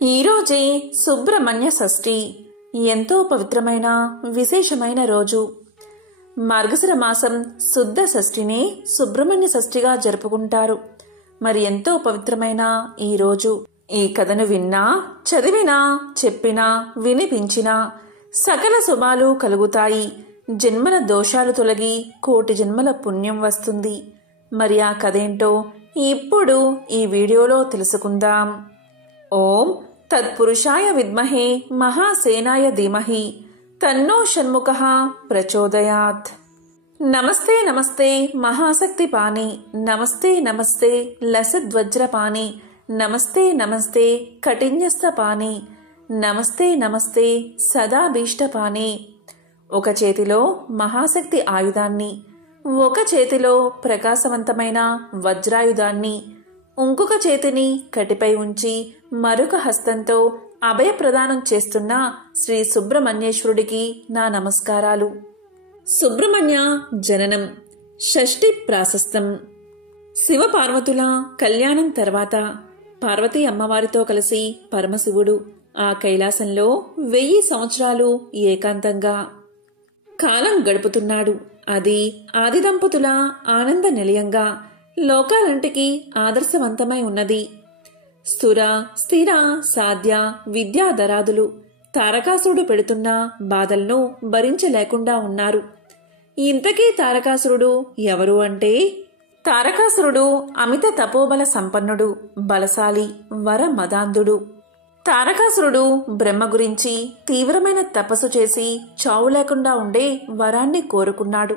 ఈరోజే సుబ్రహ్మణ్య షష్ఠి. ఎంతో పవిత్రమైన విశేషమైన రోజు. మార్గశిర మాసం శుద్ధ షష్ఠిని సుబ్రహ్మణ్య షష్ఠిగా జరుపుకుంటారు. మరి ఎంతో పవిత్రమైన ఈ రోజు ఈ కథను విన్నా, చదివినా, చెప్పినా, వినిపించినా సకల శుభాలు కలుగుతాయి. జన్మల దోషాలు తొలగి కోటి జన్మల పుణ్యం వస్తుంది. మరి ఆ కథేంటో ఇప్పుడు ఈ వీడియోలో తెలుసుకుందాం. ఓం తత్పురుషాయ విద్మహే మహాసేనాయ ధీమహి తన్నో షణ్ముఖః ప్రచోదయాత్. నమస్తే నమస్తే మహాశక్తి పాని, నమస్తే నమస్తే లసద్వజ్ర పాని, నమస్తే నమస్తే కఠిన్యస్త పాని, నమస్తే నమస్తే సదాభీష్ట పాని. ఒక చేతిలో మహాశక్తి ఆయుధాన్ని, ఒక చేతిలో ప్రకాశవంతమైన వజ్రాయుధాన్ని, ఇంకొక చేతిని కటిపై ఉంచి మరొక హస్తంతో అభయ ప్రదానం చేస్తున్న శ్రీ సుబ్రహ్మణ్యేశ్వరుడికి నా నమస్కారాలు. సుబ్రహ్మణ్య జననం, షష్ఠి ప్రాశస్తం. శివ పార్వతుల కళ్యాణం తర్వాత పార్వతీ అమ్మవారితో కలిసి పరమశివుడు ఆ కైలాసంలో 1000 సంవత్సరాలు ఏకాంతంగా కాలం గడుపుతున్నాడు. అది ఆది దంపతుల ఆనంద నిలయంగా లోకాలంటికి ఆదర్శవంతమై ఉన్నది. స్థుర స్థిర సాధ్య విద్యాధరాదులు తారకాసురుడు పెడుతున్న బాధలను భరించలేకుండా ఉన్నారు. ఇంతకీ తారకాసురుడు ఎవరు అంటే, తారకాసురుడు అమిత తపోబల సంపన్నుడు, బలశాలి, వర మదాంధుడు. తారకాసురుడు బ్రహ్మ గురించి తీవ్రమైన తపస్సు చేసి చావు లేకుండా ఉండే వరాన్ని కోరుకున్నాడు.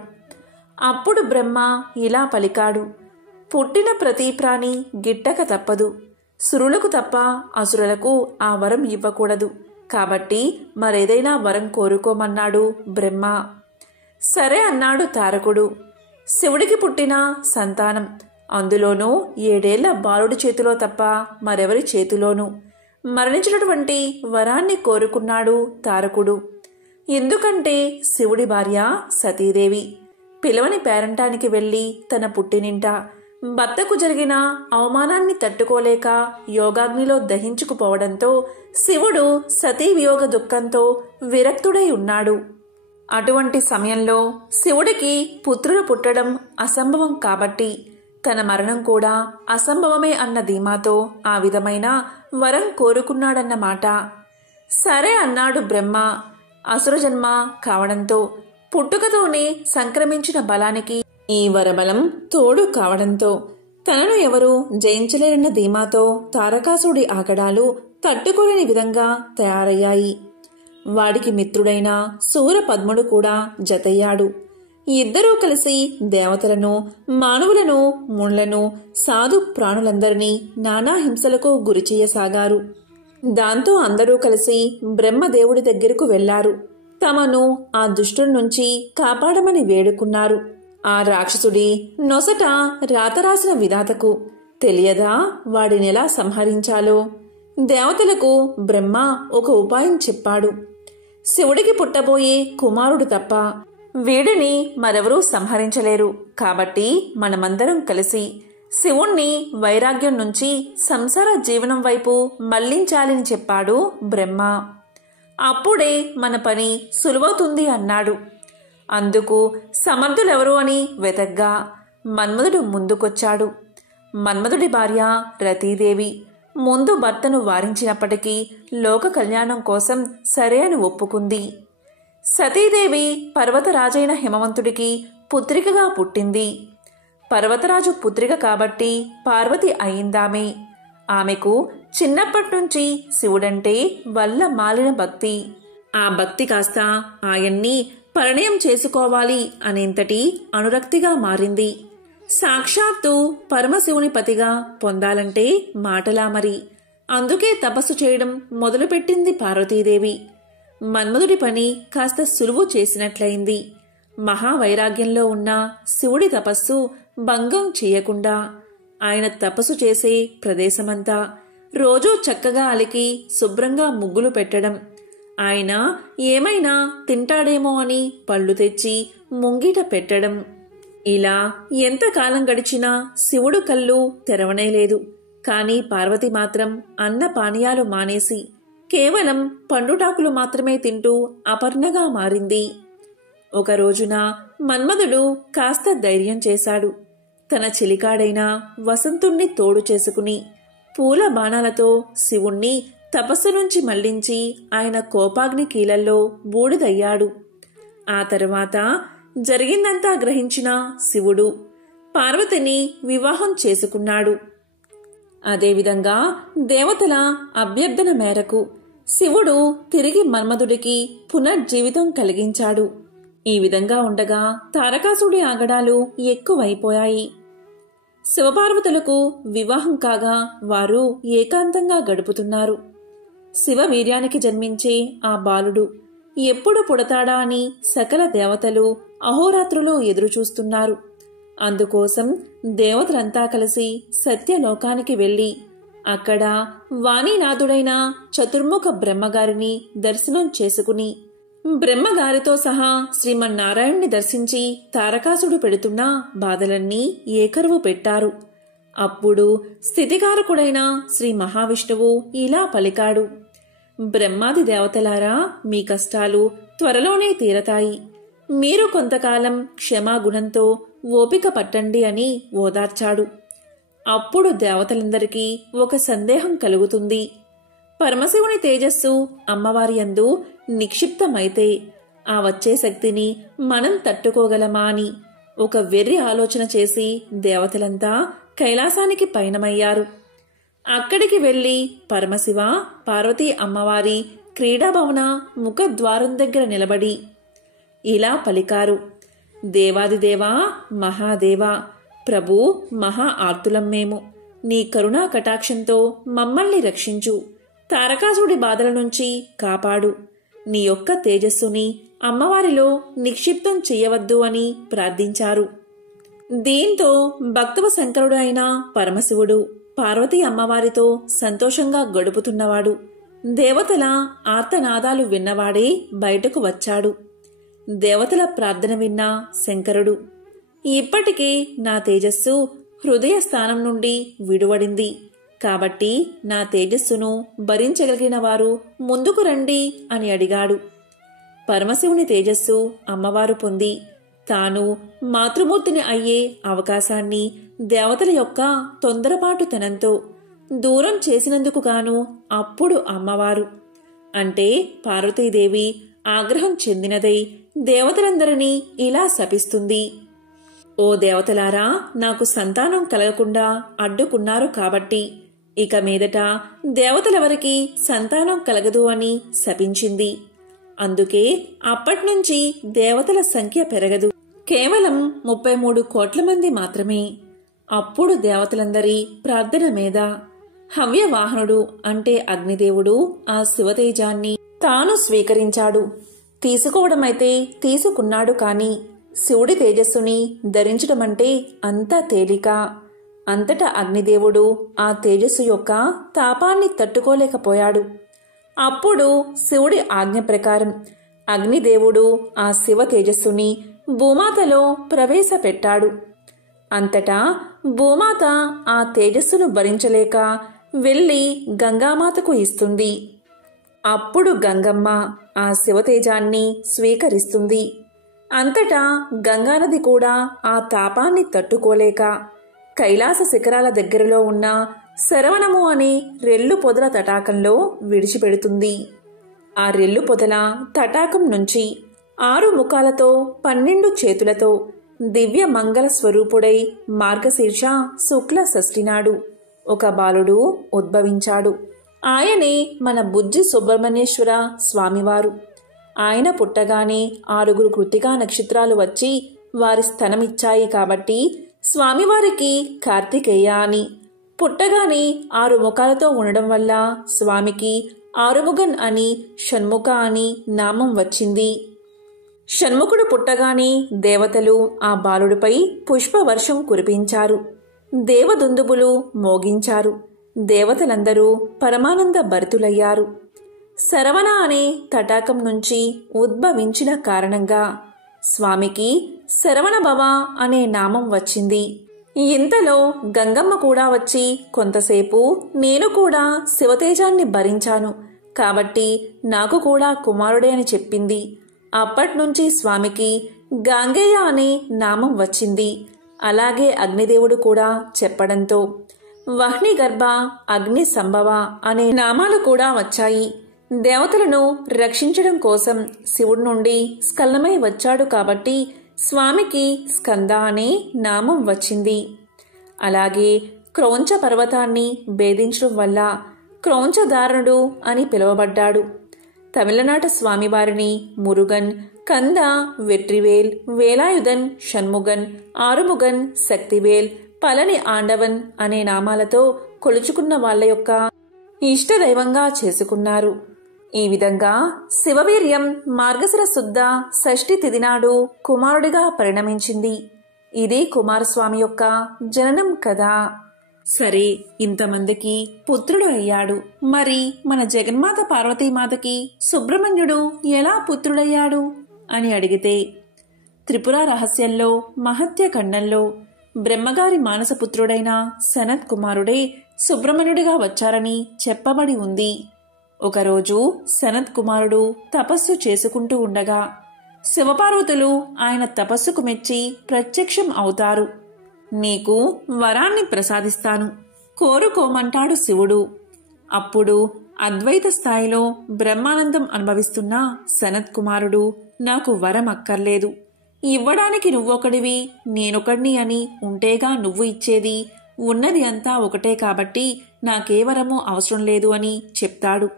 అప్పుడు బ్రహ్మ ఇలా పలికాడు: పుట్టిన ప్రతి ప్రాణి గిట్టక తప్పదు. సురులకు తప్ప అసురులకు ఆ వరం ఇవ్వకూడదు. కాబట్టి మరేదైనా వరం కోరుకోమన్నాడు బ్రహ్మ. సరే అన్నాడు తారకుడు. శివుడికి పుట్టిన సంతానం, అందులోనూ 7 ఏళ్ల బాలుడి చేతిలో తప్ప మరెవరి చేతిలోనూ మరణించినటువంటి వరాన్ని కోరుకున్నాడు తారకుడు. ఎందుకంటే శివుడి భార్య సతీదేవి పిలవని పేరంటానికి వెళ్లి తన పుట్టినింట భర్తకు జరిగిన అవమానాన్ని తట్టుకోలేక యోగాగ్నిలో దహించుకుపోవడంతో శివుడు సతీ వియోగ దుఃఖంతో విరక్తుడై ఉన్నాడు. అటువంటి సమయంలో శివుడికి పుత్రులు పుట్టడం అసంభవం కాబట్టి తన మరణం కూడా అసంభవమే అన్న ధీమాతో ఆ విధమైన వరం కోరుకున్నాడన్నమాట. సరే అన్నాడు బ్రహ్మ. అసురజన్మ కావడంతో పుట్టుకతోనే సంక్రమించిన బలానికి ఈ వరబలం తోడు కావడంతో తనను ఎవరూ జయించలేరన్న ధీమాతో తారకాసుడి ఆగడాలు తట్టుకోలేని విధంగా తయారయ్యాయి. వాడికి మిత్రుడైన శూరపద్ముడు కూడా జతయ్యాడు. ఇద్దరూ కలిసి దేవతలను, మానవులను, ముళ్లను, సాధు ప్రాణులందరినీ నానా హింసలకు గురిచేయసాగారు. దాంతో అందరూ కలిసి బ్రహ్మదేవుడి దగ్గరకు వెళ్లారు. తమను ఆ దుష్టుల నుంచి కాపాడమని వేడుకున్నారు. ఆ రాక్షసుడి నొసట రాతరాసిన విధాతకు తెలియదా వాడినెలా సంహరించాలో? దేవతలకు బ్రహ్మ ఒక ఉపాయం చెప్పాడు. శివుడికి పుట్టబోయే కుమారుడు తప్ప వీడిని మరెవరూ సంహరించలేరు. కాబట్టి మనమందరం కలిసి శివుణ్ణి వైరాగ్యం నుంచి సంసార జీవనం వైపు మళ్లించాలని చెప్పాడు బ్రహ్మ. అప్పుడే మన పని సులువవుతుంది అన్నాడు. అందుకు సమర్థులెవరు అని వెతగ్గా మన్మధుడు ముందుకొచ్చాడు. మన్మధుడి భార్య రతీదేవి ముందు భర్తను వారించినప్పటికీ లోక కళ్యాణం కోసం సరే అని ఒప్పుకుంది. సతీదేవి పర్వతరాజైన హిమవంతుడికి పుత్రికగా పుట్టింది. పర్వతరాజు పుత్రిక కాబట్టి పార్వతి అయిందామే. ఆమెకు చిన్నప్పట్నుంచి శివుడంటే వల్ల మాలిన భక్తి. ఆ భక్తి కాస్త ఆయన్ని పరిణయం చేసుకోవాలి అనేంతటి అనురక్తిగా మారింది. సాక్షాత్తు పరమశివుని పతిగా పొందాలంటే మాటలా మరి. అందుకే తపస్సు చేయడం మొదలుపెట్టింది పార్వతీదేవి. మన్మధుడి పని కాస్త సులువు చేసినట్లయింది. మహావైరాగ్యంలో ఉన్న శివుడి తపస్సు భంగం చేయకుండా ఆయన తపస్సు చేసే ప్రదేశమంతా రోజూ చక్కగా అలికి శుభ్రంగా ముగ్గులు పెట్టడం, ఆయన ఏమైనా తింటాడేమో అని పళ్ళు తెచ్చి ముంగిట పెట్టడం. ఇలా ఎంతకాలం గడిచినా శివుడు కళ్ళు తెరవనేలేదు. కానీ పార్వతి మాత్రం అన్న పానీయాలు మానేసి కేవలం పండుటాకులు మాత్రమే తింటూ అపర్ణగా మారింది. ఒక రోజున మన్మధుడు కాస్త ధైర్యం చేశాడు. తన చిలికాడైన వసంతుణ్ణి తోడు చేసుకుని పూల బాణాలతో శివుణ్ణి తపస్సు నుంచి మళ్లించి ఆయన కోపాగ్ని కీలల్లో బూడిదయ్యాడు. ఆ తరువాత జరిగిందంతా గ్రహించిన శివుడు పార్వతిని వివాహం చేసుకున్నాడు. అదేవిధంగా దేవతల అభ్యర్థన మేరకు శివుడు తిరిగి మన్మధుడికి పునర్జీవితం కలిగించాడు. ఈ విధంగా ఉండగా తారకాసుడి ఆగడాలు ఎక్కువైపోయాయి. శివపార్వతులకు వివాహం కాగా వారు ఏకాంతంగా గడుపుతున్నారు. శివ వీర్యానికి జన్మించే ఆ బాలుడు ఎప్పుడు పుడతాడా అని సకల దేవతలు అహోరాత్రులు ఎదురుచూస్తున్నారు. అందుకోసం దేవతలంతా కలిసి సత్యలోకానికి వెళ్లి అక్కడ వాణీనాథుడైన చతుర్ముఖ బ్రహ్మగారిని దర్శనం చేసుకుని బ్రహ్మగారితో సహా శ్రీమన్నారాయణ్ణి దర్శించి తారకాసుడు పెడుతున్న బాధలన్నీ ఏకరువు పెట్టారు. అప్పుడు స్థితికారకుడైన శ్రీ మహావిష్ణువు ఇలా పలికాడు: బ్రహ్మాది దేవతలారా, మీ కష్టాలు త్వరలోనే తీరతాయి. మీరు కొంతకాలం క్షమాగుణంతో ఓపిక పట్టండి అని ఓదార్చాడు. అప్పుడు దేవతలందరికీ ఒక సందేహం కలుగుతుంది. పరమశివుని తేజస్సు అమ్మవారి యందు నిక్షిప్తమైతే ఆ వచ్చే శక్తిని మనం తట్టుకోగలమా అని ఒక వెర్రి ఆలోచన చేసి దేవతలంతా కైలాసానికి పయనమయ్యారు. అక్కడికి వెళ్లి పరమశివ పార్వతీ అమ్మవారి క్రీడాభవన ముఖద్వారం దగ్గర నిలబడి ఇలా పలికారు: దేవాదిదేవా, మహాదేవా, ప్రభు, మహా ఆర్తులం మేము. నీ కరుణా కటాక్షంతో మమ్మల్ని రక్షించు. తారకాసుడి బాధల నుంచి కాపాడు. నీ యొక్క తేజస్సుని అమ్మవారిలో నిక్షిప్తం చెయ్యవద్దు అని ప్రార్థించారు. దీంతో భక్తవ శంకరుడు అయిన పరమశివుడు పార్వతీ అమ్మవారితో సంతోషంగా గడుపుతున్నవాడు. దేవతల ఆర్తనాదాలు విన్నవాడే బయటకు వచ్చాడు. దేవతల ప్రార్థన విన్న శంకరుడు, ఇప్పటికే నా తేజస్సు హృదయ స్థానం నుండి విడువడింది. కాబట్టి నా తేజస్సును భరించగలిగిన వారు ముందుకు రండి అని అడిగాడు. పరమశివుని తేజస్సు అమ్మవారు పొంది తాను మాతృమూర్తిని అయ్యే అవకాశాన్ని దేవతల యొక్క తొందరపాటుతనంతో దూరం చేసినందుకు గాను అప్పుడు అమ్మవారు అంటే పార్వతీదేవి ఆగ్రహం చెందినదై దేవతలందరినీ ఇలా శపిస్తుంది: ఓ దేవతలారా, నాకు సంతానం కలగకుండా అడ్డుకున్నారు కాబట్టి ఇక మీదట దేవతలెవరికి సంతానం కలగదు అని శపించింది. అందుకే అప్పట్నుంచి దేవతల సంఖ్య పెరగదు. కేవలం 33 కోట్ల మంది మాత్రమే. అప్పుడు దేవతలందరి ప్రార్థన మీద హవ్యవాహనుడు అంటే అగ్నిదేవుడు ఆ శివతేజాన్ని తాను స్వీకరించాడు. తీసుకోవడమైతే తీసుకున్నాడు, కాని శివుడి తేజస్సుని ధరించడమంటే అంత తేలిక. అంతటా అగ్నిదేవుడు ఆ తేజస్సు యొక్క తాపాన్ని తట్టుకోలేకపోయాడు. అప్పుడు శివుడి ఆజ్ఞ ప్రకారం అగ్నిదేవుడు ఆ శివ తేజస్సుని భూమాతలో ప్రవేశపెట్టాడు. అంతటా భూమాత ఆ తేజస్సును భరించలేక వెళ్లి గంగామాతకు ఇస్తుంది. అప్పుడు గంగమ్మ ఆ శివతేజాన్ని స్వీకరిస్తుంది. అంతటా గంగానది కూడా ఆ తాపాన్ని తట్టుకోలేక కైలాస శిఖరాల దగ్గరలో ఉన్న శరవణము అనే రెల్లు పొదల తటాకంలో విడిచిపెడుతుంది. ఆ రెల్లు పొదల తటాకం నుంచి 6 ముఖాలతో 12 చేతులతో దివ్య మంగళ స్వరూపుడై మార్గశీర్ష శుక్ల షష్ఠి నాడు ఒక బాలుడు ఉద్భవించాడు. ఆయనే మన బుజ్జి సుబ్రహ్మణ్యేశ్వర స్వామివారు. ఆయన పుట్టగానే 6 కృత్తికా నక్షత్రాలు వచ్చి వారి స్థనమిచ్చాయి కాబట్టి స్వామివారికి కార్తికేయ అని, పుట్టగానే 6 ముఖాలతో ఉండడం వల్ల స్వామికి ఆరుముగన్ అని, షణ్ముఖ అని నామం వచ్చింది. షణ్ముఖుడు పుట్టగానే దేవతలు ఆ బాలుడిపై పుష్పవర్షం కురిపించారు. దేవదుందుబులు మోగించారు. దేవతలందరూ పరమానంద భరితులయ్యారు. శరవణ అనే తటాకం నుంచి ఉద్భవించిన కారణంగా స్వామికి శరవణ భవ అనే నామం వచ్చింది. ఇంతలో గంగమ్మ కూడా వచ్చి కొంతసేపు నేను కూడా శివతేజాన్ని భరించాను కాబట్టి నాకు కూడా కుమారుడే అని చెప్పింది. అప్పట్నుంచి స్వామికి గాంగేయ అనే నామం వచ్చింది. అలాగే అగ్నిదేవుడు కూడా చెప్పడంతో వహ్ని గర్భ, అగ్ని సంభవ అనే నామాలు కూడా వచ్చాయి. దేవతలను రక్షించడం కోసం శివుడి నుండి స్కలనమై వచ్చాడు కాబట్టి స్వామికి స్కంద అనే నామం వచ్చింది. అలాగే క్రౌంచ పర్వతాన్ని భేదించడం వల్ల క్రౌంచధారణుడు అని పిలువబడ్డాడు. తమిళనాట స్వామివారిని మురుగన్, కంద, వెట్రివేల్, వేలాయుధన్, షణ్ముగన్, ఆరుముగన్, శక్తివేల్, పళని ఆండవన్ అనే నామాలతో కొలుచుకున్న వాళ్ళ యొక్క ఇష్టదైవంగా చేసుకున్నారు. ఈ విధంగా శివవీర్యం మార్గశిర శుద్ధ షష్ఠి తిథి నాడు కుమారుడిగా పరిణమించింది. ఇది కుమారస్వామి యొక్క జననం కదా. సరే, ఇంతమందికి పుత్రుడు అయ్యాడు. మరి మన జగన్మాత పార్వతీమాతకి సుబ్రహ్మణ్యుడు ఎలా పుత్రుడయ్యాడు అని అడిగితే, త్రిపుర రహస్యంలో మహత్య ఖండంలో బ్రహ్మగారి మానసపుత్రుడైన సనత్ కుమారుడే సుబ్రహ్మణ్యుడిగా వచ్చారని చెప్పబడి ఉంది. ఒకరోజు సనత్ కుమారుడు తపస్సు చేసుకుంటూ ఉండగా శివపార్వతులు ఆయన తపస్సుకు మెచ్చి ప్రత్యక్షం అవుతారు. నీకు వరాన్ని ప్రసాదిస్తాను, కోరుకోమంటాడు శివుడు. అప్పుడు అద్వైత స్థాయిలో బ్రహ్మానందం అనుభవిస్తున్న సనత్ కుమారుడు, నాకు వరం అక్కర్లేదు, ఇవ్వడానికి నువ్వొకడివి నేనొకడిని అని ఉంటేగా నువ్వు ఇచ్చేది, ఉన్నది అంతా ఒకటే కాబట్టి నాకే వరము అవసరం లేదు అని చెప్తాడు.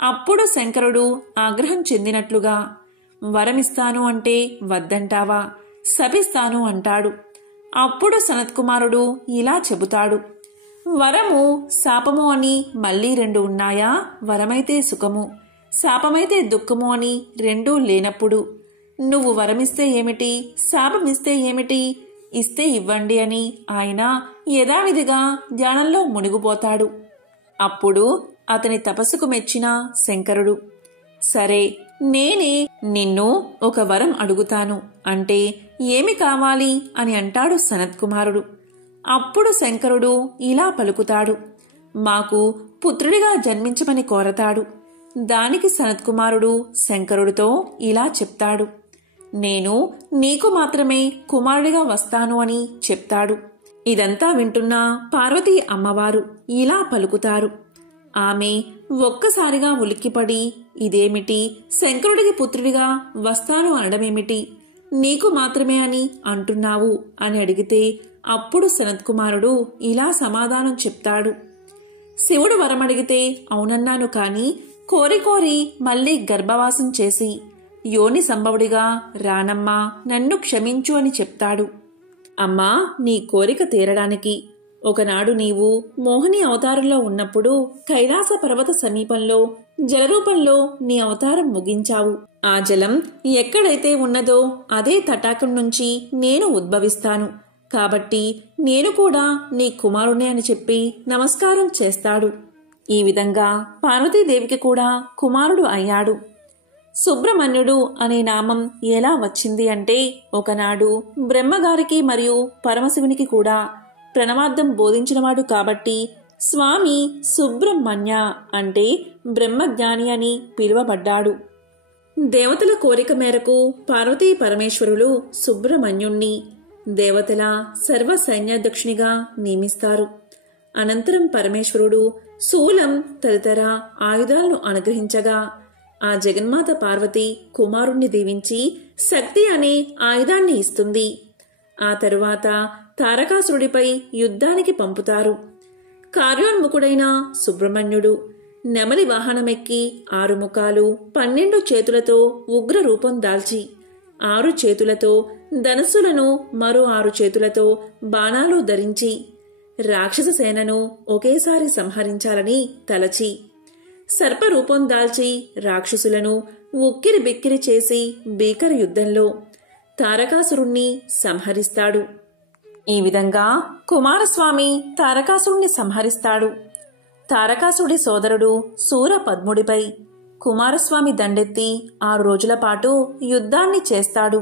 అప్పుడు శంకరుడు ఆగ్రహం చెందినట్లుగా, వరమిస్తాను అంటే వద్దంటావా, శపిస్తాను అంటాడు. అప్పుడు సనత్కుమారుడు ఇలా చెబుతాడు, వరము శాపము అని మళ్ళీ రెండు ఉన్నాయా? వరమైతే సుఖము, శాపమైతే దుఃఖము అని రెండూ లేనప్పుడు నువ్వు వరమిస్తే ఏమిటి, శాపమిస్తే ఏమిటి, ఇస్తే ఇవ్వండి అని ఆయన యథావిధిగా ధ్యానంలో మునిగిపోతాడు. అప్పుడు అతని తపస్సుకు మెచ్చిన శంకరుడు, సరే నేనే నిన్ను ఒక వరం అడుగుతాను అంటే ఏమి కావాలి అని అంటాడు సనత్కుమారుడు. అప్పుడు శంకరుడు ఇలా పలుకుతాడు, మాకు పుత్రుడిగా జన్మించమని కోరతాడు. దానికి సనత్కుమారుడు శంకరుడితో ఇలా చెప్తాడు, నేను నీకు మాత్రమే కుమారుడిగా వస్తాను అని చెప్తాడు. ఇదంతా వింటున్న పార్వతీ అమ్మవారు ఇలా పలుకుతారు. ఆమె ఒక్కసారిగా ఉలిక్కిపడి, ఇదేమిటి, శంకరుడికి పుత్రుడిగా వస్తాను అనడమేమిటి, నీకు మాత్రమే అని అంటున్నావు అని అడిగితే అప్పుడు సనత్కుమారుడు ఇలా సమాధానం చెప్తాడు, శివుడు వరమడిగితే అవునన్నాను కాని కోరి కోరి మళ్లీ గర్భవాసం చేసి యోని సంభవుడిగా రానమ్మా, నన్ను క్షమించు అని చెప్తాడు. అమ్మా, నీ కోరిక తీరడానికి ఒకనాడు నీవు మోహిని అవతారంలో ఉన్నప్పుడు కైలాస పర్వత సమీపంలో జలరూపంలో నీ అవతారం ముగించావు. ఆ జలం ఎక్కడైతే ఉన్నదో అదే తటాకం నుంచి నేను ఉద్భవిస్తాను కాబట్టి నేను కూడా నీ కుమారుణ్ణి అని చెప్పి నమస్కారం చేస్తాడు. ఈ విధంగా పార్వతీదేవికి కూడా కుమారుడు అయ్యాడు. సుబ్రహ్మణ్యుడు అనే నామం ఎలా వచ్చింది అంటే, ఒకనాడు బ్రహ్మగారికి మరియు పరమశివునికి కూడా ప్రణవార్థం బోధించినవాడు కాబట్టి స్వామి సుబ్రహ్మణ్య అంటే బ్రహ్మజ్ఞాని అని పిలువబడ్డాడు. దేవతల కోరిక మేరకు పార్వతీ పరమేశ్వరులు సుబ్రహ్మణ్యుణ్ణి దేవతల సర్వ సైన్యాధ్యక్షునిగా నియమిస్తారు. అనంతరం పరమేశ్వరుడు శూలం తదితర ఆయుధాలను అనుగ్రహించగా ఆ జగన్మాత పార్వతి కుమారుణ్ణి దీవించి శక్తి అనే ఆయుధాన్ని ఇస్తుంది. ఆ తరువాత తారకాసురుడిపై యుద్ధానికి పంపుతారు. కార్యోన్ముఖుడైన సుబ్రహ్మణ్యుడు నెమలి వాహనమెక్కి 6 ముఖాలు 12 చేతులతో ఉగ్ర రూపం దాల్చి 6 చేతులతో ధనస్సులను మరో 6 చేతులతో బాణాలు ధరించి రాక్షస సేనను ఒకేసారి సంహరించాలని తలచి సర్పరూపం దాల్చి రాక్షసులను ఉక్కిరి బిక్కిరి చేసి భీకర యుద్ధంలో తారకాసురుణ్ణి సంహరిస్తాడు. ఈ విధంగా కుమారస్వామి తారకాసురుణ్ణి సంహరిస్తాడు. తారకాసుడి సోదరుడు శూరపద్ముడిపై కుమారస్వామి దండెత్తి 6 రోజుల పాటు యుద్ధాన్ని చేస్తాడు.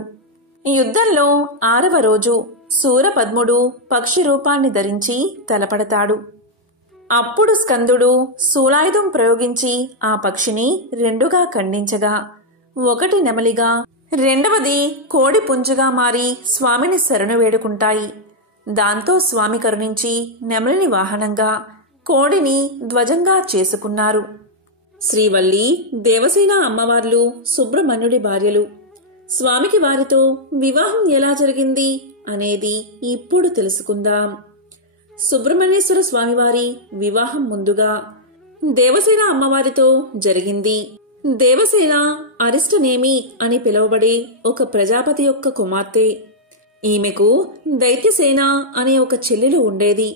ఈ యుద్ధంలో 6వ రోజు శూరపద్ముడు పక్షి రూపాన్ని ధరించి తలపడతాడు. అప్పుడు స్కందుడు శూలాయుధం ప్రయోగించి ఆ పక్షిని రెండుగా ఖండించగా, ఒకటి నెమలిగా, రెండవది కోడి పుంజుగా మారి స్వామిని శరణు వేడుకుంటాయి. దాంతో స్వామి కరుణించి నెమలిని వాహనంగా, కోడిని ధ్వజంగా చేసుకున్నారు. శ్రీవల్లి, దేవసేన అమ్మవార్లు సుబ్రహ్మణ్యుడి భార్యలు. స్వామికి వారితో వివాహం ఎలా జరిగింది అనేది ఇప్పుడు తెలుసుకుందాం. సుబ్రహ్మణ్యేశ్వర స్వామివారి వివాహం ముందుగా దేవసేన అమ్మవారితో జరిగింది. దేవసేన అరిష్టనేమి అని పిలువబడే ఒక ప్రజాపతి యొక్క కుమార్తె. ఈమెకు దైత్యసేన అనే ఒక చెల్లెలు ఉండేది.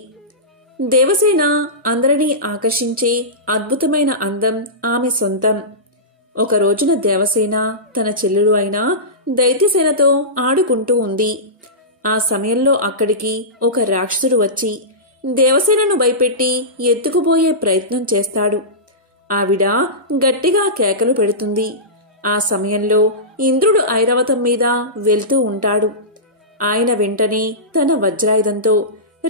దేవసేన అందరినీ ఆకర్షించే అద్భుతమైన అందం ఆమె సొంతం. ఒక రోజున దేవసేన తన చెల్లెలు అయిన దైత్యసేనతో ఆడుకుంటూ ఉంది. ఆ సమయంలో అక్కడికి ఒక రాక్షసుడు వచ్చి దేవసేనను భయపెట్టి ఎత్తుకుపోయే ప్రయత్నం చేస్తాడు. ఆవిడ గట్టిగా కేకలు పెడుతుంది. ఆ సమయంలో ఇంద్రుడు ఐరావతం మీద వెళ్తూ ఉంటాడు. ఆయన వెంటనే తన వజ్రాయుధంతో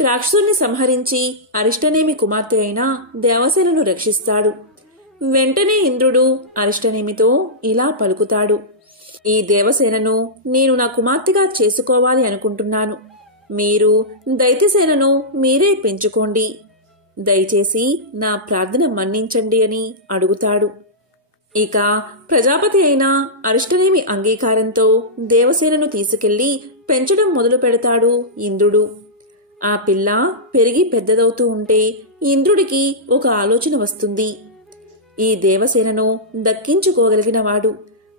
రాక్షసుని సంహరించి అరిష్టనేమి కుమార్తె అయిన దేవసేనను రక్షిస్తాడు. వెంటనే ఇంద్రుడు అరిష్టనేమితో ఇలా పలుకుతాడు: ఈ దేవసేనను నేను నా కుమార్తెగా చేసుకోవాలి అనుకుంటున్నాను. మీరు దైత్యసేనను మీరే పెంచుకోండి. దయచేసి నా ప్రార్థన మన్నించండి అని అడుగుతాడు. ఇక ప్రజాపతి అయిన అరిష్టనేమి అంగీకారంతో దేవసేనను తీసుకెళ్లి పెంచడం మొదలు పెడతాడు ఇంద్రుడు. ఆ పిల్ల పెరిగి పెద్దదవుతూ ఉంటే ఇంద్రుడికి ఒక ఆలోచన వస్తుంది. ఈ దేవసేనను దక్కించుకోగలిగినవాడు,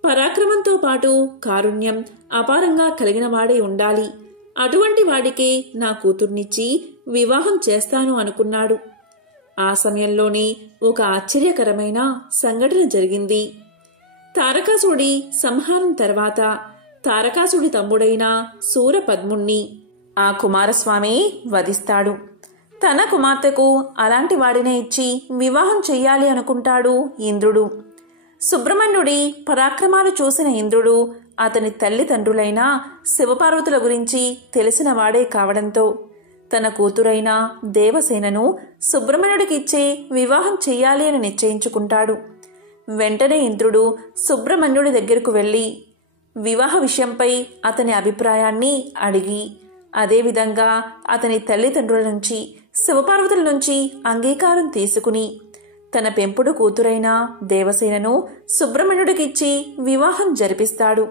పరాక్రమంతో పాటు కారుణ్యం అపారంగా కలిగినవాడే ఉండాలి. అటువంటి వాడికే నా కూతుర్నిచ్చి వివాహం చేస్తాను అనుకున్నాడు. ఆ సమయంలోనే ఒక ఆశ్చర్యకరమైన సంఘటన జరిగింది. తారకాసుడి సంహారం తర్వాత తారకాసుడి తమ్ముడైన శూరపద్ముణ్ణి ఆ కుమారస్వామి వధిస్తాడు. తన కుమార్తెకు అలాంటి వాడినే ఇచ్చి వివాహం చెయ్యాలి అనుకుంటాడు ఇంద్రుడు. సుబ్రహ్మణ్యుడి పరాక్రమాలు చూసిన ఇంద్రుడు అతని తల్లిదండ్రులైన శివపార్వతుల గురించి తెలిసిన వాడే కావడంతో తన కూతురైన దేవసేనను సుబ్రహ్మణ్యుడికిచ్చే వివాహం చెయ్యాలి అని నిశ్చయించుకుంటాడు. వెంటనే ఇంద్రుడు సుబ్రహ్మణ్యుడి దగ్గరకు వెళ్ళి వివాహ విషయంపై అతని అభిప్రాయాన్ని అడిగి, అదేవిధంగా అతని తల్లిదండ్రుల నుంచి శివపార్వతుల నుంచి అంగీకారం తీసుకుని తన పెంపుడు కూతురైన దేవసేనను సుబ్రహ్మణ్యుడికిచ్చి వివాహం జరిపిస్తాడు.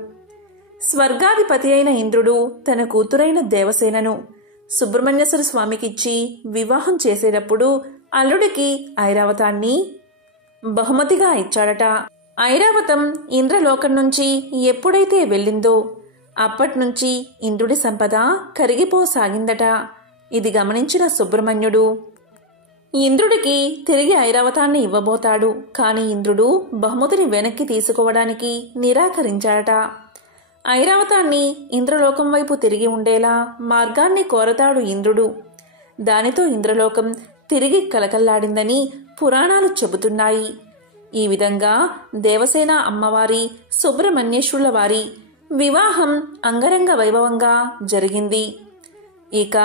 స్వర్గాధిపతి అయిన ఇంద్రుడు తన కూతురైన దేవసేనను సుబ్రహ్మణ్యేశ్వర స్వామికిచ్చి వివాహం చేసేటప్పుడు అల్లుడికి ఐరావతాన్ని బహుమతిగా ఇచ్చాడట. ఐరావతం ఇంద్రలోకం నుంచి ఎప్పుడైతే వెళ్ళిందో అప్పట్నుంచి ఇంద్రుడి సంపద కరిగిపోసాగిందట. ఇది గమనించిన సుబ్రహ్మణ్యుడు ఇంద్రుడికి తిరిగి ఐరావతాన్ని ఇవ్వబోతాడు. కాని ఇంద్రుడు బహుమతిని వెనక్కి తీసుకోవడానికి నిరాకరించాడట. ఐరావతాన్ని ఇంద్రలోకం వైపు తిరిగి ఉండేలా మార్గాన్ని కోరతాడు ఇంద్రుడు. దానితో ఇంద్రలోకం తిరిగి కలకల్లాడిందని పురాణాలు చెబుతున్నాయి. ఈ విధంగా దేవసేన అమ్మవారి సుబ్రహ్మణ్యేశ్వరుల వారి వివాహం అంగరంగ వైభవంగా జరిగింది. ఇక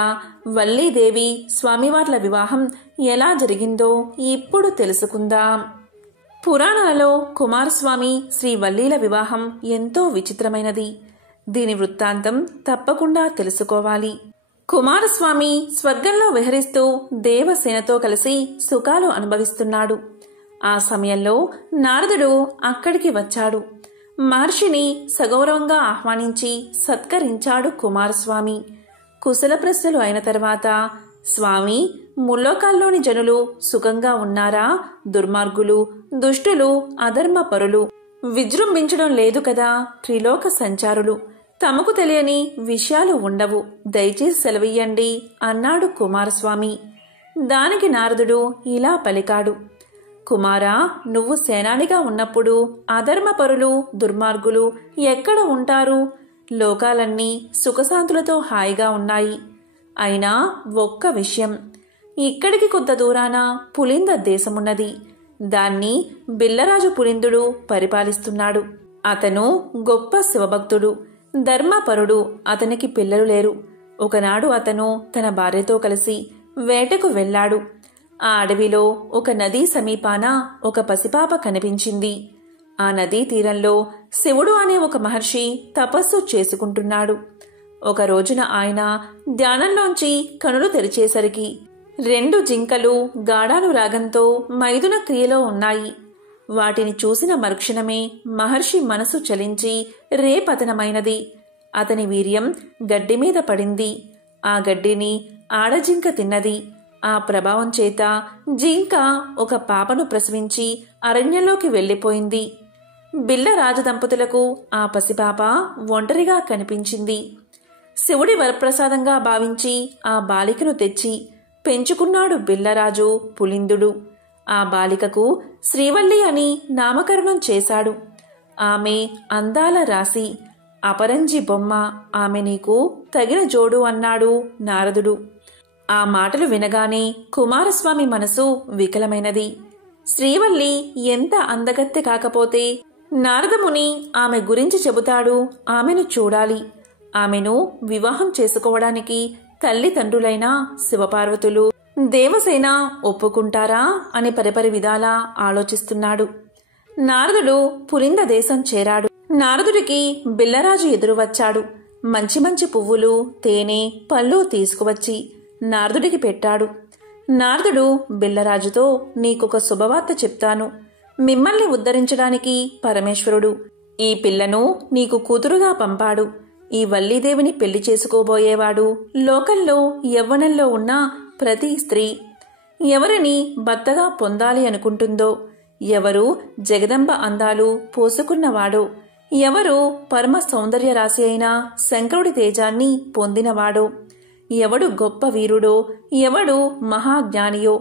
వల్లీదేవి స్వామివార్ల వివాహం ఎలా జరిగిందో ఇప్పుడు తెలుసుకుందాం. పురాణాలలో కుమారస్వామి శ్రీ వల్లీల వివాహం ఎంతో విచిత్రమైనది. దీని వృత్తాంతం తప్పకుండా తెలుసుకోవాలి. కుమారస్వామి స్వర్గంలో విహరిస్తూ దేవసేనతో కలిసి సుఖాలు అనుభవిస్తున్నాడు. ఆ సమయంలో నారదుడు అక్కడికి వచ్చాడు. మహర్షిని సగౌరవంగా ఆహ్వానించి సత్కరించాడు కుమారస్వామి. కుశల ప్రశ్నలు అయిన తర్వాత, స్వామి, ముల్లోకాల్లోని జనులు సుఖంగా ఉన్నారా? దుర్మార్గులు, దుష్టులు, అధర్మ పరులు విజృంభించడం లేదు కదా? త్రిలోక సంచారులు, తమకు తెలియని విషయాలు ఉండవు, దయచేసి సెలవియ్యండి అన్నాడు కుమారస్వామి. దానికి నారదుడు ఇలా పలికాడు: కుమారా, నువ్వు సేనానిగా ఉన్నప్పుడు అధర్మపరులు, దుర్మార్గులు ఎక్కడ ఉంటారు? లోకాలన్నీ సుఖశాంతులతో హాయిగా ఉన్నాయి. అయినా ఒక్క విషయం, ఇక్కడికి కొంత దూరాన పులింద దేశమున్నది. దాన్ని బిల్లరాజు పులిందుడు పరిపాలిస్తున్నాడు. అతను గొప్ప శివభక్తుడు, ధర్మపరుడు. అతనికి పిల్లలు లేరు. ఒకనాడు అతను తన భార్యతో కలిసి వేటకు వెళ్ళాడు. ఆ అడవిలో ఒక నదీ సమీపాన ఒక పసిపాప కనిపించింది. ఆ నదీ తీరంలో శివుడు అనే ఒక మహర్షి తపస్సు చేసుకుంటున్నాడు. ఒక రోజున ఆయన ధ్యానంలోంచి కనులు తెరిచేసరికి 2 జింకలు గాఢానురాగంతో మైథున క్రియలో ఉన్నాయి. వాటిని చూసిన మరుక్షణమే మహర్షి మనసు చలించి రేపతనమైనది. అతని వీర్యం గడ్డి మీద పడింది. ఆ గడ్డిని ఆడజింక తిన్నది. ఆ ప్రభావం చేత జింక ఒక పాపను ప్రసవించి అరణ్యంలోకి వెళ్ళిపోయింది. బిళ్ళ రాజదంపతులకు ఆ పసిపాప ఒంటరిగా కనిపించింది. శివుడి వరప్రసాదంగా భావించి ఆ బాలికను తెచ్చి పెంచుకున్నాడు బిళ్ళరాజు పులిందుడు. ఆ బాలికకు శ్రీవల్లి అని నామకరణం చేశాడు. ఆమె అందాల రాశి, అపరంజి బొమ్మ. ఆమె నీకు తగిన జోడు అన్నాడు నారదుడు. ఆ మాటలు వినగానే కుమారస్వామి మనసు వికలమైనది. శ్రీవల్లి ఎంత అందగత్తె కాకపోతే నారదముని ఆమె గురించి చెబుతాడు. ఆమెను చూడాలి. ఆమెను వివాహం చేసుకోవడానికి తల్లిదండ్రులైన శివపార్వతులు, దేవసేన ఒప్పుకుంటారా అని పరిపరి విధాలా ఆలోచిస్తున్నాడు. నారదుడు పులింద దేశం చేరాడు. నారదుడికి బిళ్ళరాజు ఎదురు వచ్చాడు. మంచి మంచి పువ్వులు, తేనె, పళ్ళు తీసుకువచ్చి నారదుడికి పెట్టాడు. నారదుడు బిళ్ళరాజుతో, నీకొక శుభవార్త చెప్తాను. మిమ్మల్ని ఉద్ధరించడానికి పరమేశ్వరుడు ఈ పిల్లను నీకు కూతురుగా పంపాడు. ఈ వల్లీదేవిని పెళ్లి చేసుకోబోయేవాడు లోకంలో యవ్వనంలో ఉన్న ప్రతి స్త్రీ ఎవరిని భర్తగా పొందాలి అనుకుంటుందో, ఎవరు జగదంబ అందాలు పోసుకున్నవాడో, ఎవరు పరమ సౌందర్య రాశి అయిన శంకరుడి తేజాన్ని పొందినవాడో, ఎవడు గొప్ప వీరుడో, ఎవడు మహాజ్ఞానియో,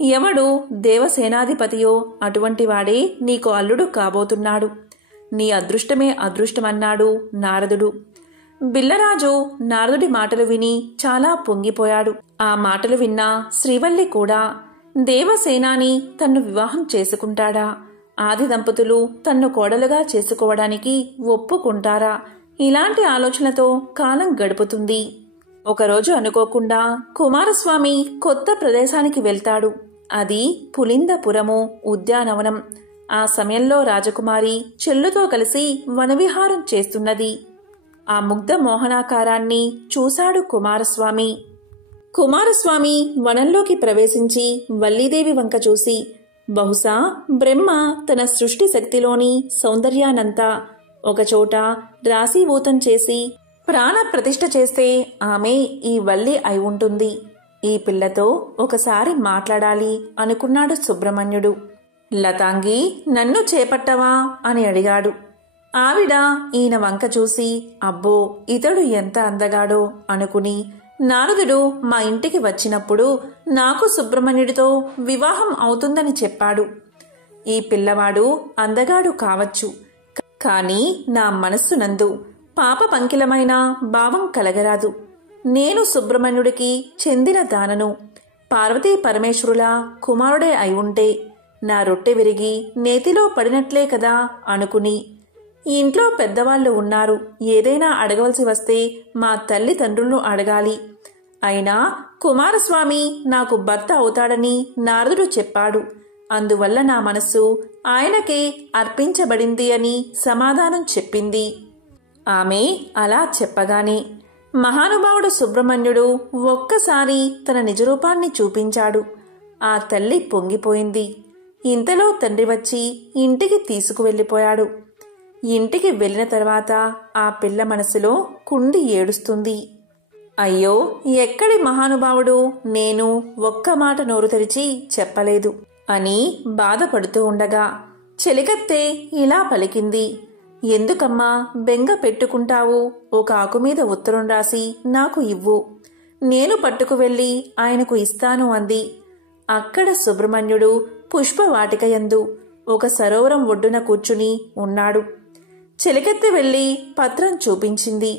ఎవడు దేవసేనాధిపతియో అటువంటి వాడే నీకు అల్లుడు కాబోతున్నాడు. నీ అదృష్టమే అదృష్టమన్నాడు నారదుడు. బిళ్ళరాజు నారదుడి మాటలు విని చాలా పొంగిపోయాడు. ఆ మాటలు విన్న శ్రీవల్లి కూడా దేవసేనాని తన్ను వివాహం చేసుకుంటాడా, ఆది దంపతులు తన్ను కోడలుగా చేసుకోవడానికి ఒప్పుకుంటారా, ఇలాంటి ఆలోచనతో కాలం గడుపుతుంది. ఒకరోజు అనుకోకుండా కుమారస్వామి కొత్త ప్రదేశానికి వెళ్తాడు. అది పులిందపురము ఉద్యానవనం. ఆ సమయంలో రాజకుమారి చెల్లుతో కలిసి వనవిహారం చేస్తున్నది. ఆ ముగ్ధ మోహనాకారాన్ని చూశాడు కుమారస్వామి. కుమారస్వామి వనంలోకి ప్రవేశించి వల్లీదేవి వంక చూసి, బహుశా బ్రహ్మ తన సృష్టి శక్తిలోని సౌందర్యానంతా ఒకచోట రాశీభూతం చేసి ప్రాణ ప్రతిష్ఠ చేస్తే ఆమె ఈ వల్లి అయి ఉంటుంది. ఈ పిల్లతో ఒకసారి మాట్లాడాలి అనుకున్నాడు సుబ్రహ్మణ్యుడు. లతాంగి, నన్ను చేపట్టవా అని అడిగాడు. ఆవిడ ఈయన వంక చూసి, అబ్బో ఇతడు ఎంత అందగాడో అనుకుని, నారదుడు మా ఇంటికి వచ్చినప్పుడు నాకు సుబ్రహ్మణ్యుడితో వివాహం అవుతుందని చెప్పాడు. ఈ పిల్లవాడు అందగాడు కావచ్చు, కాని నా మనస్సునందు పాప పంకిలమైన భావం కలగరాదు. నేను సుబ్రహ్మణ్యుడికి చెందిన దానను. పార్వతీ పరమేశ్వరుల కుమారుడే అయి ఉంటే నా రొట్టె విరిగి నేతిలో పడినట్లే కదా అనుకుని, ఇంట్లో పెద్దవాళ్లు ఉన్నారు, ఏదైనా అడగవలసి వస్తే మా తల్లిదండ్రులను అడగాలి. అయినా కుమారస్వామి నాకు భర్త అవుతాడని నారదుడు చెప్పాడు. అందువల్ల నా మనస్సు ఆయనకే అర్పించబడింది అని సమాధానం చెప్పింది. ఆమె అలా చెప్పగానే మహానుభావుడు సుబ్రహ్మణ్యుడు ఒక్కసారి తన నిజరూపాన్ని చూపించాడు. ఆ తల్లి పొంగిపోయింది. ఇంతలో తండ్రి వచ్చి ఇంటికి తీసుకువెళ్ళిపోయాడు. ఇంటికి వెళ్ళిన తర్వాత ఆ పిల్ల మనసులో కుండి ఏడుస్తుంది. అయ్యో, ఎక్కడి మహానుభావుడు, నేను ఒక్క మాట నోరు తెరిచి చెప్పలేదు అని బాధపడుతూ ఉండగా చెలికత్తె ఇలా పలికింది. ఎందుకమ్మా బెంగ పెట్టుకుంటావు? ఒక ఆకు మీద ఉత్తరం రాసి నాకు ఇవ్వు, నేను పట్టుకు వెళ్ళి ఆయనకు ఇస్తాను అంది. అక్కడ సుబ్రహ్మణ్యుడు పుష్పవాటికయందు ఒక సరోవరం ఒడ్డున కూర్చుని ఉన్నాడు. చెలికెత్తి వెళ్లి పత్రం చూపించింది.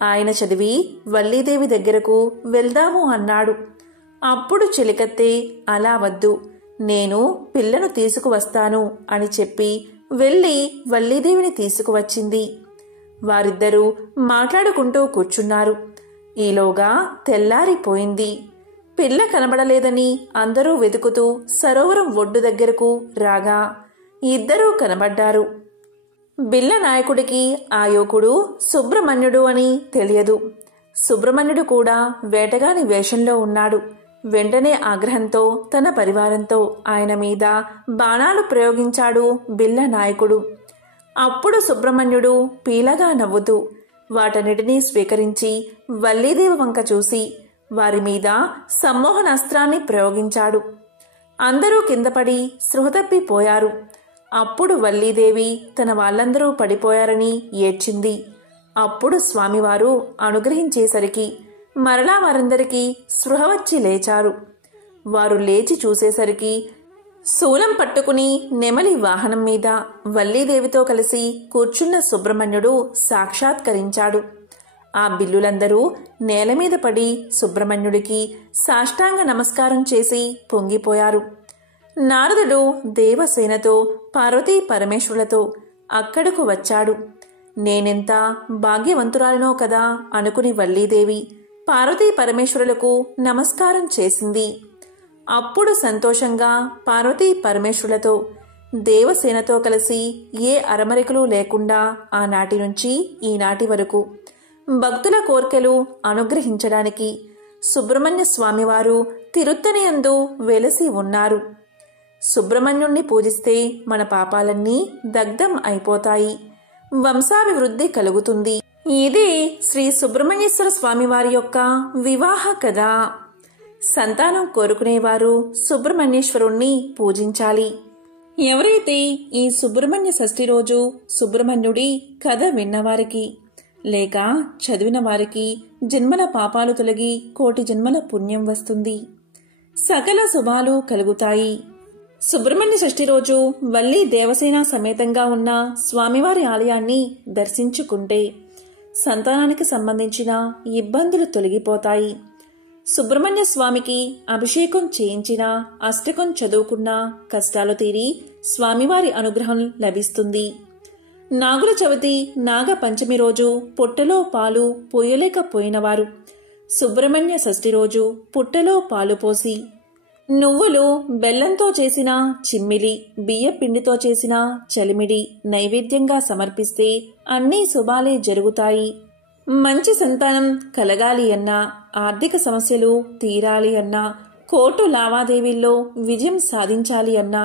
ఆయన చదివి వల్లీదేవి దగ్గరకు వెళ్దాము అన్నాడు. అప్పుడు చెలికత్తె, అలా వద్దు, నేను పిల్లను తీసుకువస్తాను అని చెప్పి వెళ్ళి వల్లీదేవిని తీసుకువచ్చింది. వారిద్దరూ మాట్లాడుకుంటూ కూర్చున్నారు. ఈలోగా తెల్లారిపోయింది. పిల్ల కనబడలేదని అందరూ వెతుకుతూ సరోవరం ఒడ్డు దగ్గరకు రాగా ఇద్దరూ కనబడ్డారు. బిళ్ళ నాయకుడికి ఆ యువకుడు సుబ్రహ్మణ్యుడు అని తెలియదు. సుబ్రహ్మణ్యుడు కూడా వేటగాని వేషంలో ఉన్నాడు. వెంటనే ఆగ్రహంతో తన పరివారంతో ఆయన మీద బాణాలు ప్రయోగించాడు బిళ్ళ నాయకుడు. అప్పుడు సుబ్రహ్మణ్యుడు పీలగా నవ్వుతూ వాటన్నిటినీ స్వీకరించి వల్లీదేవి వంక చూసి వారి మీద సమ్మోహనాస్త్రాన్ని ప్రయోగించాడు. అందరూ కిందపడి స్పృహతప్పిపోయారు. అప్పుడు వల్లీదేవి తన వాళ్ళందరూ పడిపోయారని ఏడ్చింది. అప్పుడు స్వామివారు అనుగ్రహించేసరికి మరలా వారందరికీ స్పృహ వచ్చి లేచారు. వారు లేచి చూసేసరికి శూలం పట్టుకుని నెమలి వాహనం మీద వల్లీదేవితో కలిసి కూర్చున్న సుబ్రహ్మణ్యుడు సాక్షాత్కరించాడు. ఆ బిల్లులందరూ నేలమీద పడి సుబ్రహ్మణ్యుడికి సాష్టాంగ నమస్కారం చేసి పొంగిపోయారు. నారదుడు దేవసేనతో పార్వతీ పరమేశ్వరులతో అక్కడకు వచ్చాడు. నేనెంత భాగ్యవంతురాలినో కదా అనుకుని వల్లీదేవి పార్వతీ పరమేశ్వరులకు నమస్కారం చేసింది. అప్పుడు సంతోషంగా పార్వతీ పరమేశ్వరులతో దేవసేనతో కలిసి ఏ అరమరికలు లేకుండా ఆనాటి నుంచి ఈనాటి వరకు భక్తుల కోర్కెలు అనుగ్రహించడానికి సుబ్రహ్మణ్య స్వామివారు తిరుత్తనియందు వెలసి ఉన్నారు. సుబ్రహ్మణ్యుణ్ణి పూజిస్తే మన పాపాలన్నీ దగ్ధం అయిపోతాయి, వంశాభివృద్ధి కలుగుతుంది. ఇది శ్రీ సుబ్రహ్మణ్యేశ్వర స్వామివారి యొక్క వివాహ కథ. సంతానం కోరుకునేవారు సుబ్రహ్మణ్యేశ్వరుణ్ణి పూజించాలి. ఎవరైతే ఈ సుబ్రహ్మణ్య షష్ఠి రోజు సుబ్రహ్మణ్యుడి కథ విన్నవారికి లేక చదివిన వారికి జన్మల పాపాలు తొలగి కోటి జన్మల పుణ్యం వస్తుంది, సకల శుభాలు కలుగుతాయి. సుబ్రహ్మణ్య షష్ఠి రోజు వల్లి దేవసేన సమేతంగా ఉన్న స్వామివారి ఆలయాన్ని దర్శించుకుంటే సంతానానికి సంబంధించిన ఇబ్బందులు తొలగిపోతాయి. సుబ్రహ్మణ్య స్వామికి అభిషేకం చేయించిన అష్టకం చదువుకున్న కష్టాలు తీరి స్వామివారి అనుగ్రహం లభిస్తుంది. నాగుల చవితి నాగ పంచమి రోజు పుట్టలో పాలు పోయలేకపోయినవారు సుబ్రహ్మణ్య షష్ఠి రోజు పుట్టలో పాలు పోసి నువ్వులు బెల్లంతో చేసిన చిమ్మిలి, బియ్య పిండితో చేసిన చలిమిడి నైవేద్యంగా సమర్పిస్తే అన్ని శుభాలే జరుగుతాయి. మంచి సంతానం కలగాలి అన్నా, ఆర్థిక సమస్యలు తీరాలి అన్నా, కోర్టు లావాదేవీల్లో విజయం సాధించాలి అన్నా,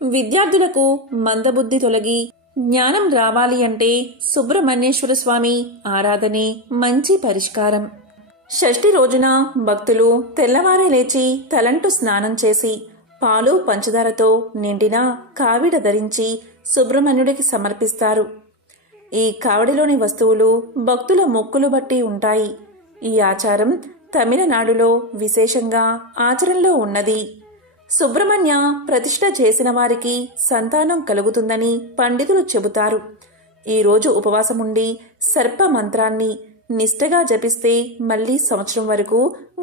విద్యార్థులకు మందబుద్ధి తొలగి జ్ఞానం రావాలి అంటే సుబ్రహ్మణ్యేశ్వర స్వామి ఆరాధనే మంచి పరిష్కారం. షష్ఠి రోజున భక్తులు తెల్లవారే లేచి తలంటు స్నానం చేసి పాలు పంచదారతో నిండిన కావిడ ధరించి సుబ్రహ్మణ్యుడికి సమర్పిస్తారు. ఈ కావిడిలోని వస్తువులు భక్తుల మొక్కులు బట్టి ఉంటాయి. ఈ ఆచారం తమిళనాడులో విశేషంగా ఆచరణలో ఉన్నది. సుబ్రహ్మణ్య ప్రతిష్ఠ చేసిన వారికి సంతానం కలుగుతుందని పండితులు చెబుతారు. ఈరోజు ఉపవాసముండి సర్ప మంత్రాన్ని నిష్ఠగా జపిస్తే మళ్లీ సంవత్సరం వరకు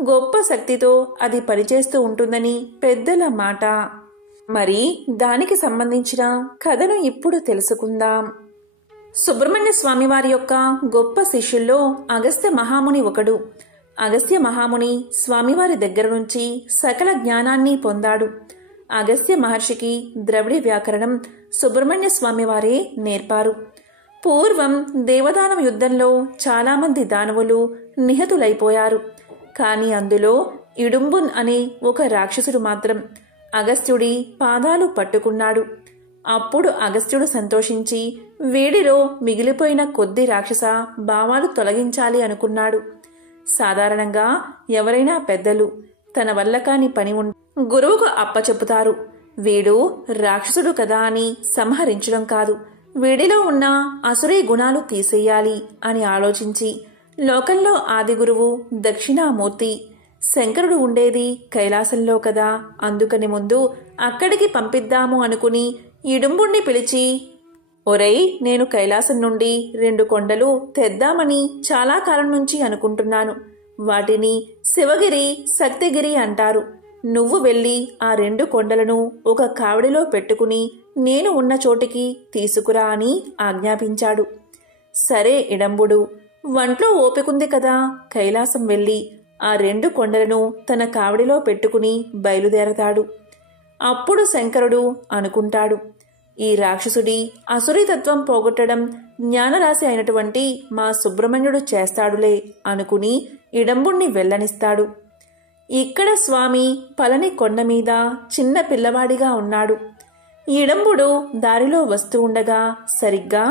గొప్ప శక్తితో అది పనిచేస్తూ ఉంటుందని పెద్దల మాట. మరి దానికి సంబంధించిన కథను ఇప్పుడు తెలుసుకుందాం. సుబ్రహ్మణ్య స్వామివారి యొక్క గొప్ప శిష్యుల్లో అగస్త్య మహాముని ఒకడు. అగస్త్య మహాముని స్వామివారి దగ్గర నుంచి సకల జ్ఞానాన్ని పొందాడు. అగస్త్య మహర్షికి ద్రవిడ వ్యాకరణం సుబ్రహ్మణ్య స్వామివారే నేర్పారు. పూర్వం దేవదానం యుద్ధంలో చాలామంది దానవులు నిహతులైపోయారు. కాని అందులో ఇడుంబున్ అనే ఒక రాక్షసుడు మాత్రం అగస్త్యుడి పాదాలు పట్టుకున్నాడు. అప్పుడు అగస్త్యుడు సంతోషించి వేడిలో మిగిలిపోయిన కొద్ది రాక్షస భావాలు తొలగించాలి అనుకున్నాడు. సాధారణంగా ఎవరైనా పెద్దలు తన వల్ల కాని పని గురువుకు అప్పచెప్పుతారు. వీడు రాక్షసుడు కదా అని సంహరించడం కాదు, వీడిలో ఉన్న అసురీ గుణాలు తీసేయాలి అని ఆలోచించి లోకంలో ఆది గురువు దక్షిణామూర్తి శంకరుడు ఉండేది కైలాసంలో కదా, అందుకని ముందు అక్కడికి పంపిద్దాము అనుకుని ఇడుంబుణ్ణి పిలిచి, ఒరేయ్, నేను కైలాసం నుండి 2 కొండలు తెద్దామని చాలా కాలం నుంచి అనుకుంటున్నాను. వాటిని శివగిరి, శక్తిగిరి అంటారు. నువ్వు వెళ్ళి ఆ 2 కొండలను ఒక కావిడిలో పెట్టుకుని నేను ఉన్న చోటికి తీసుకురా అని ఆజ్ఞాపించాడు. సరే ఇడంబుడు వంట్లో ఓపికంది కదా కైలాసం వెళ్ళి ఆ 2 కొండలను తన కావడిలో పెట్టుకుని బయలుదేరతాడు. అప్పుడు శంకరుడు అనుకుంటాడు, ఈ రాక్షసుడి అసురీతత్వం పోగొట్టడం జ్ఞానరాశి అయినటువంటి మా సుబ్రహ్మణ్యుడు చేస్తాడులే అనుకుని ఇడంబుణ్ణి వెళ్ళనిస్తాడు. ఇక్కడ స్వామి పళని కొండ మీద చిన్న పిల్లవాడిగా ఉన్నాడు. ఇడంబుడు దారిలో వస్తూ ఉండగా సరిగ్గా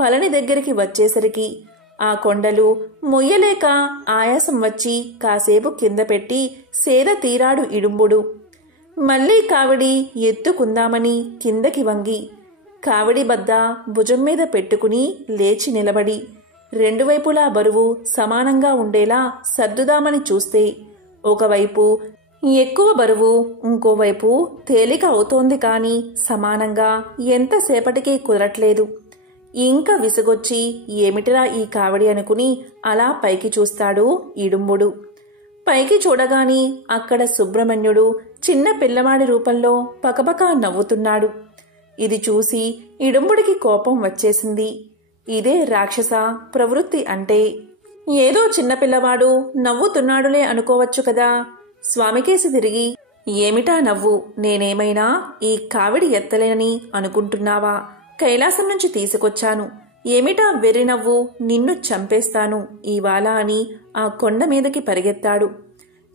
పళని దగ్గరికి వచ్చేసరికి ఆ కొండలు మొయ్యలేక ఆయాసం వచ్చి కాసేపు కింద పెట్టి సేద తీరాడు ఇడుంబుడు. మళ్లీ కావిడి ఎత్తుకుందామని కిందకి వంగి కావిడి బద్ద భుజం మీద పెట్టుకుని లేచి నిలబడి 2 వైపులా బరువు సమానంగా ఉండేలా సర్దుదామని చూస్తే ఒకవైపు ఎక్కువ బరువు, ఇంకోవైపు తేలిక అవుతోంది కాని సమానంగా ఎంతసేపటికి కుదరట్లేదు. ఇంకా విసుగొచ్చి ఏమిటిరా ఈ కావడి అనుకుని అలా పైకి చూస్తాడు ఇడుంబుడు. పైకి చూడగాని అక్కడ సుబ్రహ్మణ్యుడు చిన్న పిల్లవాడి రూపంలో పకపకా నవ్వుతున్నాడు. ఇది చూసి ఇడుంబుడికి కోపం వచ్చేసింది. ఇదే రాక్షస ప్రవృత్తి అంటే. ఏదో చిన్నపిల్లవాడు నవ్వుతున్నాడులే అనుకోవచ్చు కదా. స్వామికేసి తిరిగి, ఏమిటా నవ్వు? నేనేమైనా ఈ కావిడి ఎత్తలేనని అనుకుంటున్నావా? కైలాసం నుంచి తీసుకొచ్చాను. ఏమిటా వెర్రి నవ్వు? నిన్ను చంపేస్తాను ఇవాళ అని ఆ కొండ మీదకి పరిగెత్తాడు.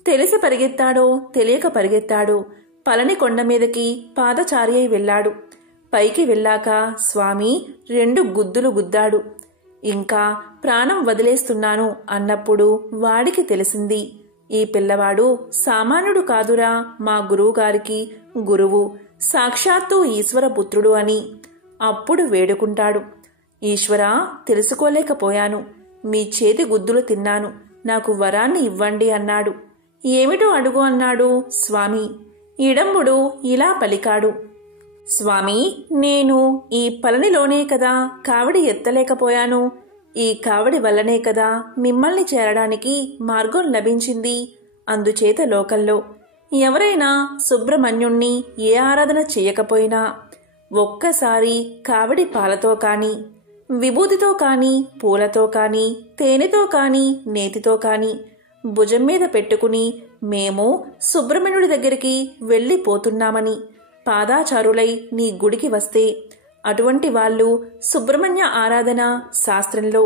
తెలిసి పరిగెత్తాడో తెలియక పరిగెత్తాడో పళని కొండ మీదకి పాదచారి అయి వెళ్ళాడు. పైకి వెళ్ళాక స్వామి 2 గుద్దులు గుద్దాడు. ఇంకా ప్రాణం వదిలేస్తున్నాను అన్నప్పుడు వాడికి తెలిసింది, ఈ పిల్లవాడు సామాన్యుడు కాదురా, మా గురువుగారికి గురువు, సాక్షాత్తు ఈశ్వరపుత్రుడు అని. అప్పుడు వేడుకుంటాడు, ఈశ్వరా, తెలుసుకోలేకపోయాను. మీ చేతి గుద్దులు తిన్నాను. నాకు వరాన్ని ఇవ్వండి అన్నాడు. ఏమిటో అడుగు అన్నాడు స్వామి. ఇడంబుడు ఇలా పలికాడు, స్వామి, నేను ఈ పళనిలోనే కదా కావడి ఎత్తలేకపోయాను. ఈ కావడి వల్లనే కదా మిమ్మల్ని చేరడానికి మార్గం లభించింది. అందుచేత లోకల్లో ఎవరైనా సుబ్రహ్మణ్యుణ్ణి ఏ ఆరాధన చేయకపోయినా ఒక్కసారి కావడి పాలతో కాని, విభూతితో కాని, పూలతో కాని, తేనెతో కాని, నేతితో కాని భుజం మీద పెట్టుకుని మేము సుబ్రహ్మణ్యుడి దగ్గరికి వెళ్ళిపోతున్నామని పాదాచారులై నీ గుడికి వస్తే అటువంటి వాళ్ళు సుబ్రహ్మణ్య ఆరాధన శాస్త్రంలో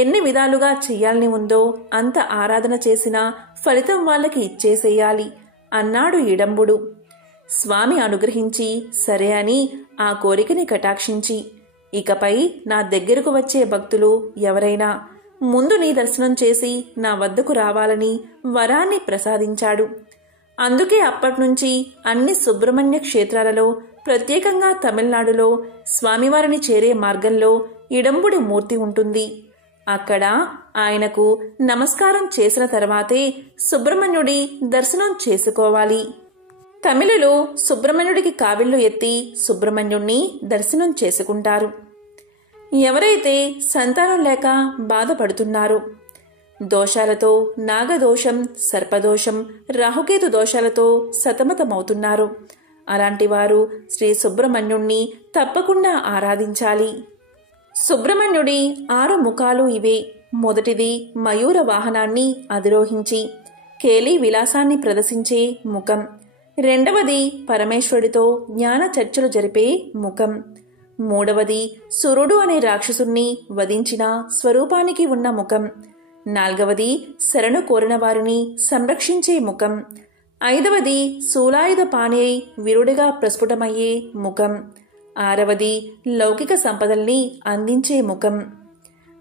ఎన్ని విధాలుగా చెయ్యాలని ఉందో అంత ఆరాధన చేసినా ఫలితం వాళ్ళకి ఇచ్చేసేయాలి అన్నాడు ఇడంబుడు. స్వామి అనుగ్రహించి సరే అని ఆ కోరికని కటాక్షించి, ఇకపై నా దగ్గరకు వచ్చే భక్తులు ఎవరైనా ముందు నీ దర్శనం చేసి నా వద్దకు రావాలని వరాన్ని ప్రసాదించాడు. అందుకే అప్పట్నుంచి అన్ని సుబ్రహ్మణ్య క్షేత్రాలలో, ప్రత్యేకంగా తమిళనాడులో స్వామివారిని చేరే మార్గంలో ఇడంబుడి మూర్తి ఉంటుంది. అక్కడ ఆయనకు నమస్కారం చేసిన తర్వాతే సుబ్రహ్మణ్యుడి దర్శనం చేసుకోవాలి. తమిళులు సుబ్రహ్మణ్యుడికి కావిళ్లు ఎత్తి సుబ్రహ్మణ్యుణ్ణి దర్శనం చేసుకుంటారు. ఎవరైతే సంతానం లేక బాధపడుతున్నారో, దోషాలతో నాగదోషం, సర్పదోషం, రాహుకేతు దోషాలతో సతమతమవుతున్నారు, అలాంటి వారు శ్రీ సుబ్రహ్మణ్యుణ్ణి తప్పకుండా ఆరాధించాలి. సుబ్రహ్మణ్యుడి 6 ముఖాలు ఇవే. మొదటిది మయూర వాహనాన్ని అధిరోహించి కేలి విలాసాన్ని ప్రదర్శించే ముఖం. రెండవది పరమేశ్వరుడితో జ్ఞాన చర్చలు జరిపే ముఖం. మూడవది సురుడు అనే రాక్షసుణ్ణి వధించిన స్వరూపానికి ఉన్న ముఖం. నాల్గవది శరణు కోరిన వారిని సంరక్షించే ముఖం. ఐదవది శూలాయుధ పాణి వీరుడిగా ప్రస్ఫుటమయ్యే ముఖం. ఆరవది లౌకిక సంపదల్ని అందించే ముఖం.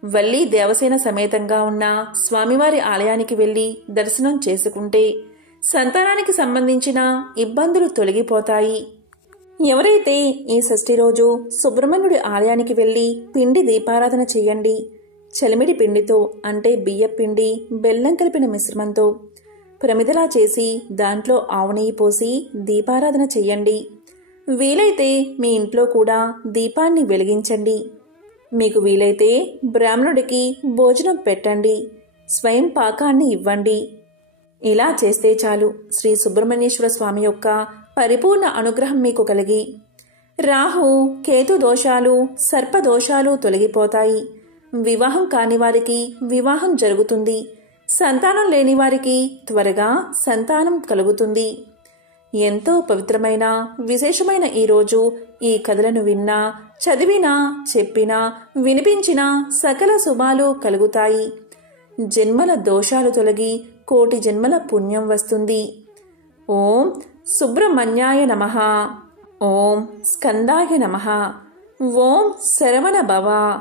వల్లి దేవసేన సమేతంగా ఉన్న స్వామివారి ఆలయానికి వెళ్లి దర్శనం చేసుకుంటే సంతానానికి సంబంధించిన ఇబ్బందులు తొలగిపోతాయి. ఎవరైతే ఈ షష్ఠి రోజు సుబ్రహ్మణ్యుడి ఆలయానికి వెళ్లి పిండి దీపారాధన చెయ్యండి. చలిమిడి పిండితో, అంటే బియ్యపిండి బెల్లం కలిపిన మిశ్రమంతో ప్రమిదలా చేసి దాంట్లో ఆవు నెయ్యి పోసి దీపారాధన చెయ్యండి. వీలైతే మీ ఇంట్లో కూడా దీపాన్ని వెలిగించండి. మీకు వీలైతే బ్రాహ్మణుడికి భోజనం పెట్టండి. స్వయం పాకాన్ని ఇవ్వండి. ఇలా చేస్తే చాలు, శ్రీ సుబ్రహ్మణ్యేశ్వర స్వామి యొక్క పరిపూర్ణ అనుగ్రహం మీకు కలిగి రాహు కేతు దోషాలు, సర్పదోషాలు తొలగిపోతాయి. వివాహం కాని వారికి వివాహం జరుగుతుంది. సంతానం లేని వారికి త్వరగా సంతానం కలుగుతుంది. ఎంతో పవిత్రమైన విశేషమైన ఈరోజు ఈ కథలను విన్నా, చదివినా, చెప్పినా, వినిపించినా సకల శుభాలు కలుగుతాయి. జన్మల దోషాలు తొలగి కోటి జన్మల పుణ్యం వస్తుంది. ఓం సుబ్రహ్మణ్యాయ నమః. ఓం స్కందాయ నమః. ఓం శరవణ భవ.